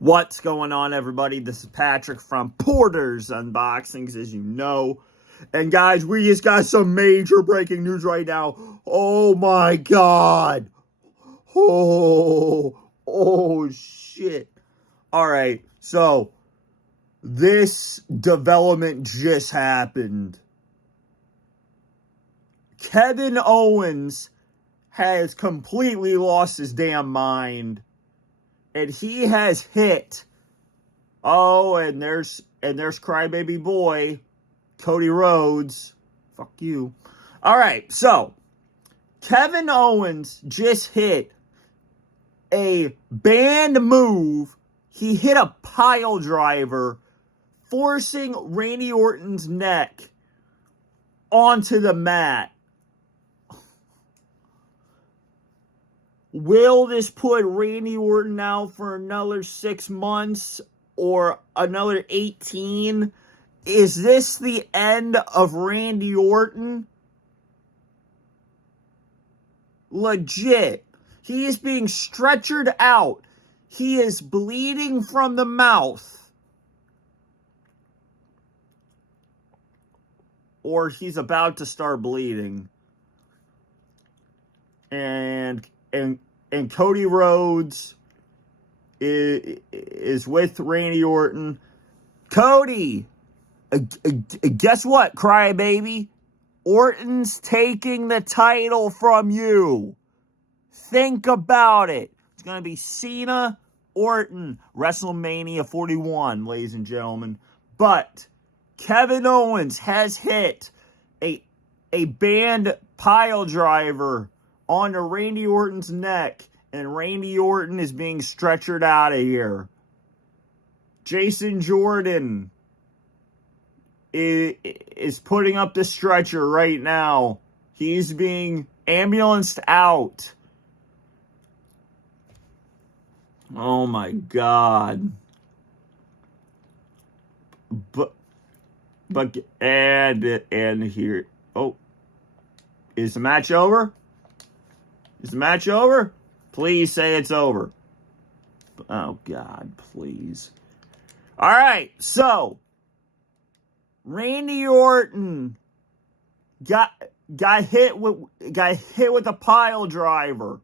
What's going on, everybody? This is Patrick from Porter's Unboxings, as you know. And guys, we just got some major breaking news right now. Oh my god. Oh shit. Alright, so this development just happened. Kevin Owens has completely lost his damn mind. And he has hit. Oh, and there's crybaby boy, Cody Rhodes. Fuck you. All right, so Kevin Owens just hit a banned move. He hit a pile driver, forcing Randy Orton's neck onto the mat. Will this put Randy Orton out for another 6 months or another 18? Is this the end of Randy Orton? Legit. He is being stretchered out. He is bleeding from the mouth. Or he's about to start bleeding. And Cody Rhodes is with Randy Orton. Cody, guess what, crybaby? Orton's taking the title from you. Think about it. It's going to be Cena, Orton, WrestleMania 41, ladies and gentlemen. But Kevin Owens has hit a banned pile driver onto Randy Orton's neck, and Randy Orton is being stretchered out of here. Jason Jordan is putting up the stretcher right now. He's being ambulanced out. Oh my God. And here. Oh. Is the match over? Is the match over? Please say it's over. Oh, God, please. All right, so Randy Orton got hit with a pile driver.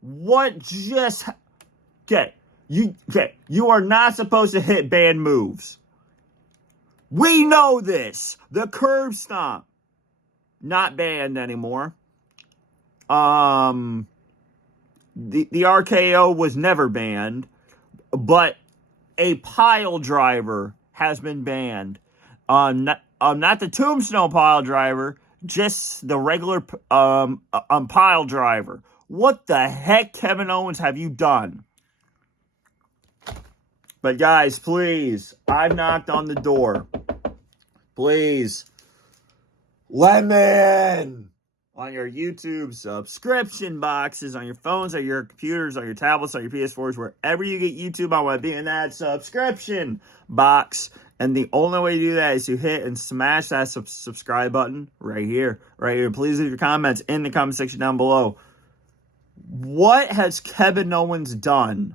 What just... You are not supposed to hit banned moves. We know this. The curb stomp. Not banned anymore. The RKO was never banned, but a pile driver has been banned. Not the tombstone pile driver, just the regular pile driver. What the heck, Kevin Owens, have you done? But guys, please, I've knocked on the door. Please. Let me in on your YouTube subscription boxes, on your phones, on your computers, on your tablets, on your PS4s, wherever you get YouTube. I want to be in that subscription box. And the only way to do that is to hit and smash that subscribe button right here. Right here. Please leave your comments in the comment section down below. What has Kevin Owens done?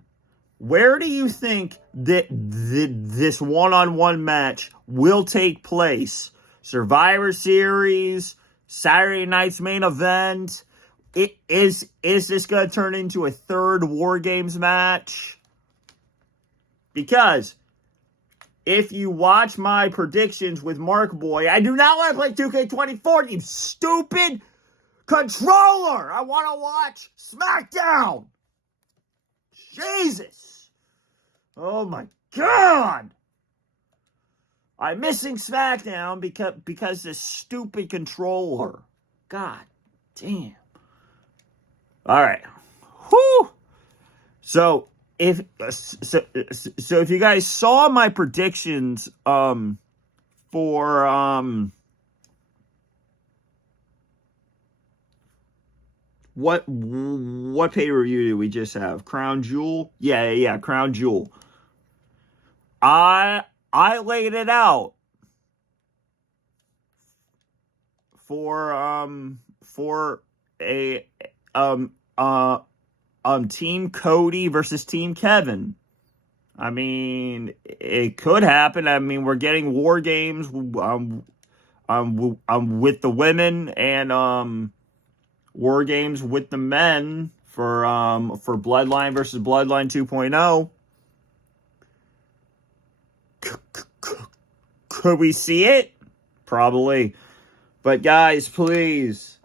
Where do you think that this one-on-one match will take place? Survivor Series, Saturday night's main event. Is this going to turn into a third War Games match? Because if you watch my predictions with Mark Boy, I do not want to play 2K24, you stupid controller. I want to watch SmackDown. Jesus. Oh my God. I'm missing SmackDown because this stupid controller. God damn. All right. Whew. So if you guys saw my predictions for what pay-per-view did we just have? Crown Jewel? Yeah, Crown Jewel. I laid it out for a Team Cody versus Team Kevin. I mean, it could happen. I mean, we're getting War Games with the women and War Games with the men for Bloodline versus Bloodline 2.0. Could we see it? Probably. But guys, please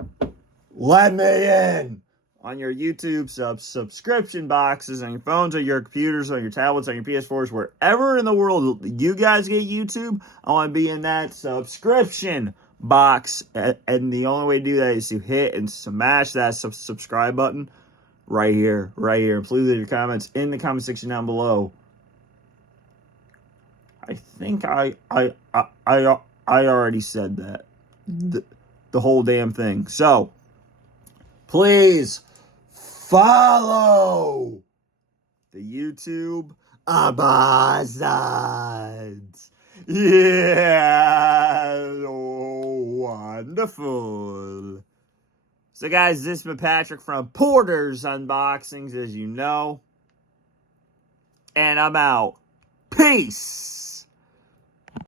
let me in on your YouTube subscription boxes, on your phones, on your computers, on your tablets, on your PS4s, wherever in the world you guys get YouTube. I want to be in that subscription box, and the only way to do that is to hit and smash that subscribe button right here. And please leave your comments in the comment section down below. I think I already said that. The whole damn thing. So, please follow the YouTube Abazans. Yeah, wonderful. So, guys, this has been Patrick from Porter's Unboxings, as you know. And I'm out. Peace.